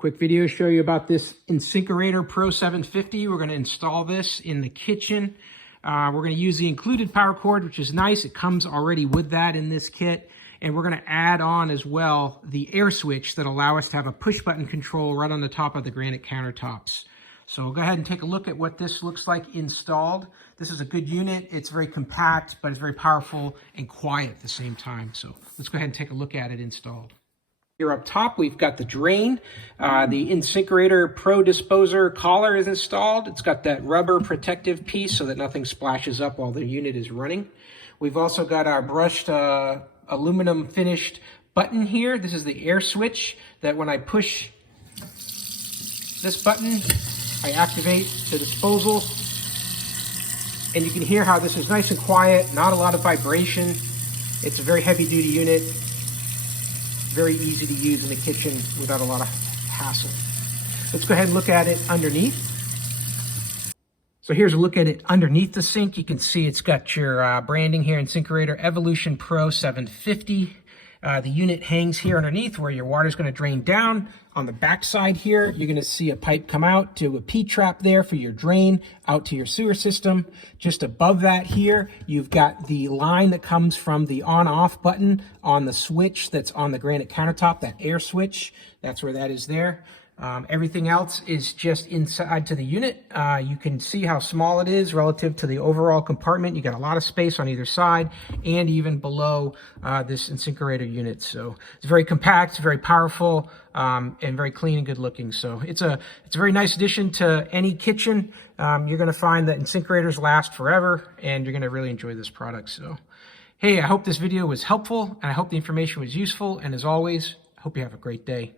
Quick video to show you about this InSinkErator PRO750. We're going to install this in the kitchen. We're going to use the included power cord, which is nice. It comes already with that in this kit. And we're going to add on as well the air switch that allow us to have a push button control right on the top of the granite countertops. So we'll go ahead and take a look at what this looks like installed. This is a good unit. It's very compact, but it's very powerful and quiet at the same time. So let's go ahead and take a look at it installed. Here up top, we've got the drain. The InSinkErator Pro disposer collar is installed. It's got that rubber protective piece so that nothing splashes up while the unit is running. We've also got our brushed aluminum finished button here. This is the air switch that when I push this button, I activate the disposal. And you can hear how this is nice and quiet, not a lot of vibration. It's a very heavy duty unit. Very easy to use in the kitchen without a lot of hassle. Let's go ahead and look at it underneath. So here's a look at it underneath the sink. You can see it's got your branding here, InSinkErator Evolution Pro 750. The unit hangs here underneath where your water is going to drain down. On the back side here, you're going to see a pipe come out to a P-trap there for your drain out to your sewer system. Just above that here, you've got the line that comes from the on-off button on the switch that's on the granite countertop, that air switch. That's where that is there. Everything else is just inside to the unit. You can see how small it is relative to the overall compartment. You got a lot of space on either side and even below this InSinkErator unit. So it's very compact, very powerful, and very clean and good looking. So it's a very nice addition to any kitchen. You're going to find that InSinkErators last forever, and you're going to really enjoy this product. So, hey, I hope this video was helpful, and I hope the information was useful. And as always, I hope you have a great day.